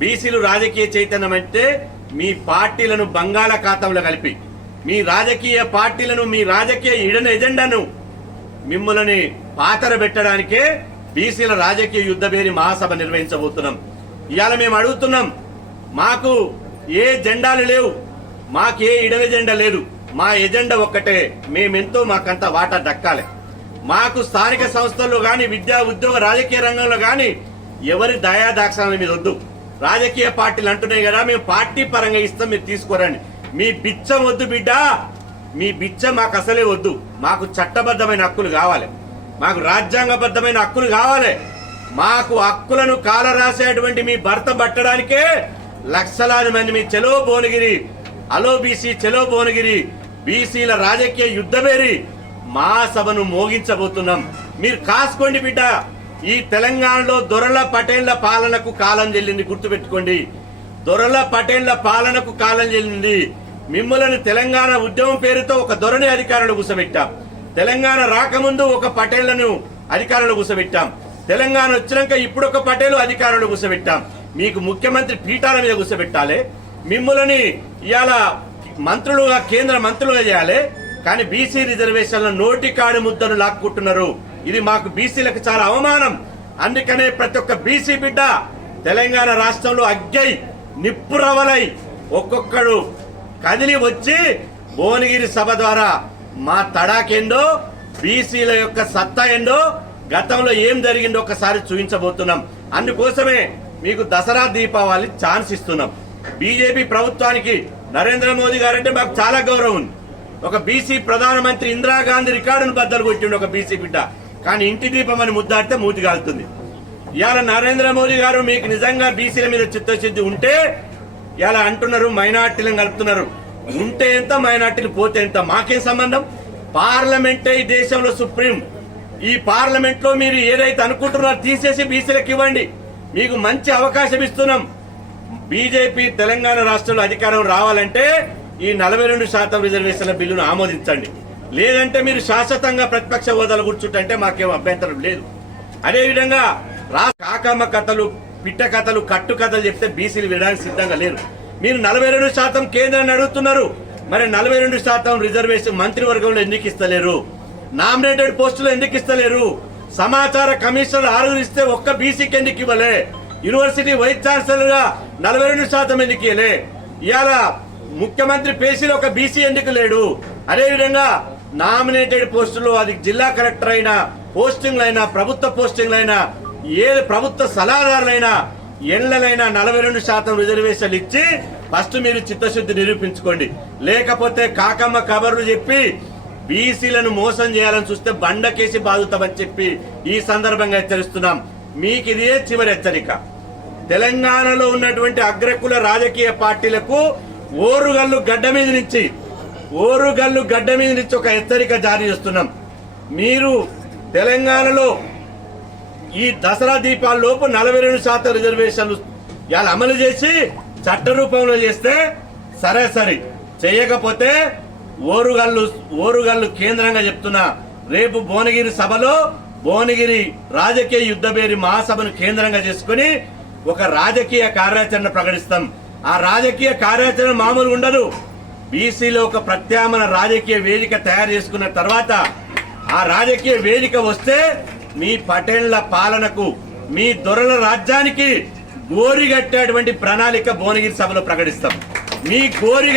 బీసీలు రాజకీయ చైతన్యం అంటే మీ పార్టీలను బంగాళాఖాతంలో కలిపి మీ రాజకీయ పార్టీలను మీ రాజకీయ ఇడన ఎజెండాను మిమ్మల్ని పాతర పెట్టడానికే బీసీల రాజకీయ యుద్ధభేరి మహాసభ నిర్వహించబోతున్నాం. ఇవాళ మేము అడుగుతున్నాం మాకు ఏ జెండాలు లేవు మాకే ఇడన ఎజెండా లేదు మా ఎజెండా ఒక్కటే మేమెంతో మాకంత వాటా దక్కాలి. మాకు స్థానిక సంస్థల్లో కానీ విద్యా ఉద్యోగ రాజకీయ రంగంలో కానీ ఎవరి దయాదాక్షాల మీద వద్దు. రాజకీయ పార్టీలు అంటున్నాయి కదా మేము పార్టీ పరంగా ఇస్తాం మీరు తీసుకోరండి. మీ బిచ్చం వద్దు బిడ్డ మీ బిచ్చ మాకు అసలే వద్దు. మాకు చట్టబద్ధమైన హక్కులు కావాలి. మాకు రాజ్యాంగబద్ధమైన హక్కులు కావాలి. మాకు హక్కులను కాల రాసేటువంటి మీ భర్త పట్టడానికే లక్షలాది మంది మీ చెలో భువనగిరి అలో బీసీ చెలో భువనగిరి బీసీల రాజకీయ యుద్ధమేరి మా సభను మోగించబోతున్నాం. మీరు కాసుకోండి బిడ్డ. ఈ తెలంగాణలో దొరల పటేళ్ళ పాలనకు కాలం చెల్లింది గుర్తుపెట్టుకోండి. దొరల పటేళ్ళ పాలనకు కాలం చెల్లింది. మిమ్మల్ని తెలంగాణ ఉద్యమం పేరుతో ఒక దొరని అధికారులు కూసబెట్టాం తెలంగాణ రాకముందు ఒక పటేళ్ళను అధికారులు కూసబెట్టాం తెలంగాణ వచ్చినాక ఇప్పుడు ఒక పటేలు అధికారులు కూసబెట్టాం మీకు ముఖ్యమంత్రి పీఠాల మీద కూసబెట్టాలి మిమ్మల్ని ఇవాళ మంత్రులుగా కేంద్ర మంత్రులుగా చేయాలి. కానీ బీసీ రిజర్వేషన్ల నోటి కాడి ముద్దను లాక్కుంటున్నారు. ఇది మాకు బీసీలకు చాలా అవమానం. అందుకనే ప్రతి ఒక్క బీసీ బిడ్డ తెలంగాణ రాష్ట్రంలో అగ్గై నిప్పురవలై ఒక్కొక్కడు కదిలి వచ్చి భువనగిరి సభ ద్వారా మా తడాకేందో బీసీల యొక్క సత్తా ఏందో గతంలో ఏం జరిగిందో ఒకసారి చూపించబోతున్నాం. అందుకోసమే మీకు దసరా దీపావళి ఛాన్స్ ఇస్తున్నాం. బీజేపీ ప్రభుత్వానికి నరేంద్ర మోదీ గారంటే మాకు చాలా గౌరవం. ఉంది ఒక బీసీ ప్రధానమంత్రి ఇందిరాగాంధీ రికార్డును బద్దలు కొట్టిండు ఒక బీసీ బిడ్డ. కానీ ఇంటి దీపం అని ముద్దాడితే మూతి కాలుతుంది ఇవాళ నరేంద్ర మోదీ గారు మీకు నిజంగా బీసీల మీద చిత్తశుద్ధి ఉంటే ఇలా అంటున్నారు మైనార్టీలను కలుపుతున్నారు. ఉంటే ఎంత మైనార్టీలు పోతే ఎంత మాకేం సంబంధం? పార్లమెంటే ఈ దేశంలో సుప్రీం. ఈ పార్లమెంట్లో మీరు ఏదైతే అనుకుంటున్నారో తీసేసి బీసీలకు ఇవ్వండి. మీకు మంచి అవకాశం ఇస్తున్నాం. బీజేపీ తెలంగాణ రాష్ట్రంలో అధికారం రావాలంటే ఈ నలభై రెండు శాతం రిజర్వేషన్ల బిల్లును ఆమోదించండి. లేదంటే మీరు శాశ్వతంగా ప్రతిపక్ష హోదాలు కూర్చుంటే మాకేం అభ్యంతరం లేదు. అదేవిధంగా రా కాకమ్మ కథలు పిట్ట కథలు కట్టు కథలు చెప్తే బీసీలు వినడానికి సిద్ధంగా లేరు. మీరు నలభై రెండు శాతం కేంద్రాన్ని అడుగుతున్నారు. మరి నలభై రెండు శాతం రిజర్వేషన్ మంత్రివర్గంలో ఎందుకు ఇస్తలేరు? నామినేటెడ్ పోస్టులు ఎందుకు ఇస్తలేరు? సమాచార కమిషనర్ ఆరుగురు ఇస్తే ఒక్క బీసీకి ఎందుకు ఇవ్వలే? యూనివర్సిటీ వైస్ ఛాన్సలర్గా నలభై రెండు శాతం ఎందుకు ఇవ్వలే ఇవాళ ముఖ్యమంత్రి పేసీలో ఒక బీసీ ఎందుకు లేడు? అదేవిధంగా నామినేటెడ్ పోస్టులు అది జిల్లా కలెక్టర్ అయినా పోస్టింగ్లు అయినా ప్రభుత్వ పోస్టింగ్లు అయినా ఏ ప్రభుత్వ సలహాదారులైనా ఎండ్లైనా నలభై రెండు శాతం రిజర్వేషన్లు ఇచ్చి ఫస్ట్ మీరు చిత్తశుద్ధి నిరూపించుకోండి. లేకపోతే కాకమ్మ కబర్లు చెప్పి బీసీలను మోసం చేయాలని చూస్తే బండకేసి బాదుతామని చెప్పి ఈ సందర్భంగా హెచ్చరిస్తున్నాం. మీకు ఇదే చివరి హెచ్చరిక. తెలంగాణలో ఉన్నటువంటి అగ్రకుల రాజకీయ పార్టీలకు ఓరుగల్లు గడ్డ మీద నుంచి ఓరుగల్లు గడ్డ మీద నుంచి ఒక హెచ్చరిక జారీ చేస్తున్నాం. మీరు తెలంగాణలో ఈ దసరా దీపాల లోపు నలభై రెండు శాతం రిజర్వేషన్లు ఇవాళ అమలు చేసి చట్ట రూపంలో చేస్తే సరే సరే. చేయకపోతే ఓరుగల్లు ఓరుగల్లు కేంద్రంగా చెప్తున్నా. రేపు భువనగిరి సభలో భువనగిరి రాజకీయ యుద్ధబేరి మహాసభను కేంద్రంగా చేసుకుని ఒక రాజకీయ కార్యాచరణ ప్రకటిస్తాం. ఆ రాజకీయ కార్యాచరణ మామూలు ఉండదు. బీసీలో ఒక ప్రత్యామ్న రాజకీయ వేదిక తయారు చేసుకున్న తర్వాత ఆ రాజకీయ వేదిక వస్తే మీ పటేళ్ళ పాలనకు మీ దొరల రాజ్యానికి గోరిగట్టేటువంటి ప్రణాళిక భువనగిరి సభలో ప్రకటిస్తాం. మీ గోరి